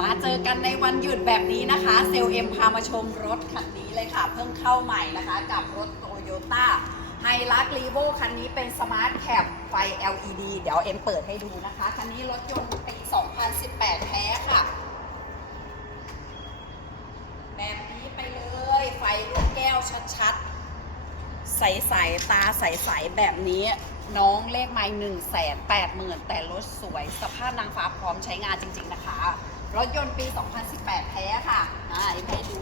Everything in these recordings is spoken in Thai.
มาเจอกันในวันหยุดแบบนี้นะคะ เซลเอ็มพามาชมรถคันนี้เลยค่ะ เพิ่งเข้าใหม่นะคะ กับรถโตโยต้าไฮรักรีโวคันนี้เป็นสมาร์ทแคปไฟ LED เดี๋ยวเอ็มเปิดให้ดูนะคะ คันนี้รถยนต์ปี 2018 แท้ค่ะ แบบนี้ไปเลยไฟลูกแก้วชัดๆ ใสๆ ตาใสๆ แบบนี้น้องเลขไม้หนึ่งแสนแปดหมื่นแต่รถสวย สภาพนางฟ้าพร้อมใช้งานจริง ๆ นะคะ รถยนต์ปี 2018 แท้ค่ะอ่าเอ็มให้ดู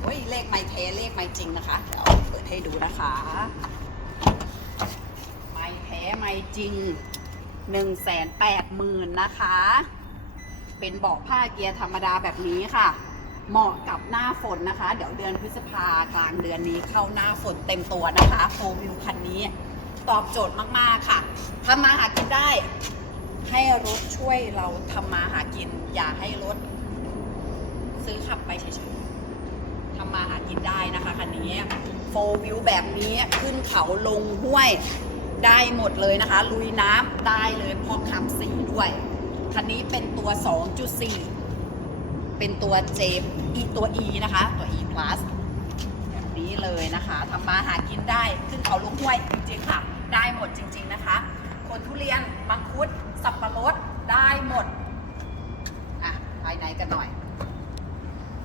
โอ้ยเลขไม้แท้เลขไม้จริงนะคะ เดี๋ยวเปิดให้ดูนะคะ ไม้แท้ไม้จริง1นึ่งแสนแปดหมื่นนะคะ เป็นเบาะผ้าเกียร์ธรรมดาแบบนี้ค่ะ เหมาะกับหน้าฝนนะคะ เดี๋ยวเดือนพฤษภากลางเดือนนี้เข้าหน้าฝนเต็มตัวนะคะโฟวิวคันนี้ ตอบโจทย์มาก ๆ ค่ะทำมาหากินได้ ให้รถช่วยเราทำมาหากิน อย่าให้รถ ซื้อขับไปเฉยๆทำมาหากินได้นะคะคันนี้โฟวิวแบบนี้ขึ้นเขาลงห้วยได้หมดเลยนะคะ ลุยน้ำได้เลยเพราะขับสีด้วย คันนี้เป็นตัว 2.4 เป็นตัว J อีตัว E นะคะ ตัว E plus แบบนี้เลยนะคะทำมาหากินได้ขึ้นเขาลงห้วยจริงๆค่ะ ได้หมดจริง ๆนะคะ คนทุเรียนมังคุด สับปะรดได้หมดอะภายในกันหน่อย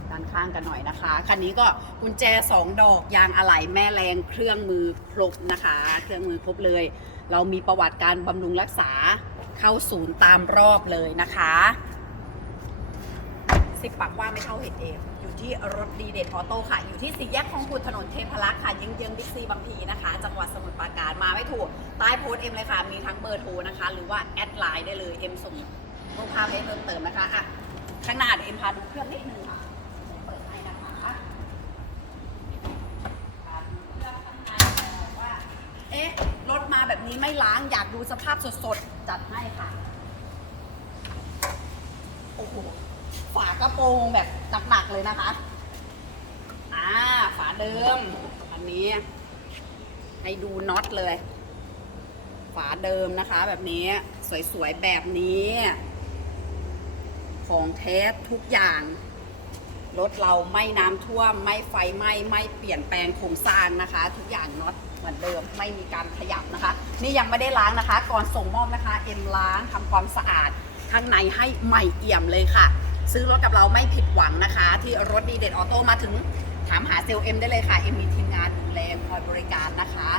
ด้านข้างกันหน่อยนะคะ คันนี้ก็กุญแจ 2 ดอก ยางอะไหล่แม่แรงเครื่องมือครบนะคะ เครื่องมือครบเลย เรามีประวัติการบำรุงรักษาเข้าศูนย์ตามรอบเลยนะคะ สิบปากว่าไม่เท่าเห็ดเอง อยู่ที่รถดีเด็ดออโต้ค่ะ อยู่ที่สี่แยกคลองขุดถนนเทพรักษ์ค่ะยังยังบิ๊กซีบางพีนะคะ จังหวัดสมุทรปราการมาไม่ถูกใต้โพสต์เอ็มเลยค่ะ มีทั้งเบอร์โทรนะคะ หรือว่าแอดไลน์ได้เลยเอ็มส่งรูปภาพให้เพิ่มเติมนะคะอะข้างหน้าเดี๋ยวเอ็มพาดูเครื่องนิดนึงค่ะเปิดให้นะคะเครื่องข้างในหน่อยว่าเอ๊ะรถมาแบบนี้ไม่ล้างอยากดูสภาพสดๆ จัดให้ค่ะ โอ้โห ฝากระโปรงแบบหนักๆเลยนะคะ อ่า ฝาเดิม อันนี้ ให้ดูน็อตเลย ฝาเดิมนะคะ แบบนี้สวยๆแบบนี้ ของแท้ทุกอย่างรถเราไม่น้ำท่วม ไม่ไฟไหม้ไม่เปลี่ยนแปลงโครงสร้างนะคะ ทุกอย่างน็อตเหมือนเดิมไม่มีการขยับนะคะ นี่ยังไม่ได้ล้างนะคะ ก่อนส่งมอบนะคะ เอ็มล้างทำความสะอาดข้างในให้ใหม่เอี่ยมเลยค่ะ ซื้อรถกับเราไม่ผิดหวังนะคะ ที่รถดีเด็ดออโต้มาถึงถามหาเซลล์เอ็มได้เลยค่ะ เอ็มมีทีมงานดูแลคอยบริการนะคะ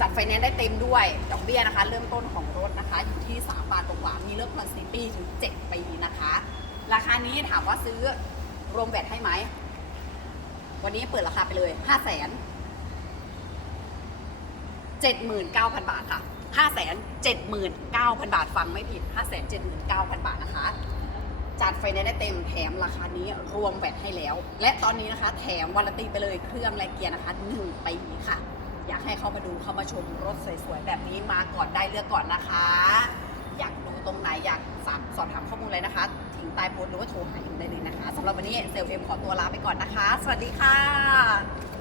จัดไฟแนนซ์ได้เต็มด้วย ดอกเบี้ยนะคะ เริ่มต้นของรถนะคะ อยู่ที่ 3 บาทกว่ามีเริ่มผ่อน4ปีถึง 7 ปีนะคะ ราคานี้ถามว่าซื้อรวมแบตให้ไหม วันนี้เปิดราคาไปเลย 5 0 0 0 0 0 79,000 บาทค่ะ 5 7 9 0 0 0 บาท ฟังไม่ผิด 5 7 9 0 0 0 บาทนะคะ จัดไฟแนนซ์ได้เต็มแถมราคานี้รวมแบตให้แล้ว และตอนนี้นะคะ แถมวารันตีไปเลยเครื่องและเกียร์นะคะ1ปีค่ะ อยากให้เข้ามาดูเข้ามาชมรถสวยๆ แบบนี้มาก่อนได้เลือกก่อนนะคะ อยากดูตรงไหนอยากสอบสอบถามข้อมูลอะไรนะคะทิ้งใต้โพสต์หรือว่าโทรหาเอ็มได้เลยนะคะสำหรับวันนี้เซลล์เอ็มขอตัวลาไปก่อนนะคะ สวัสดีค่ะ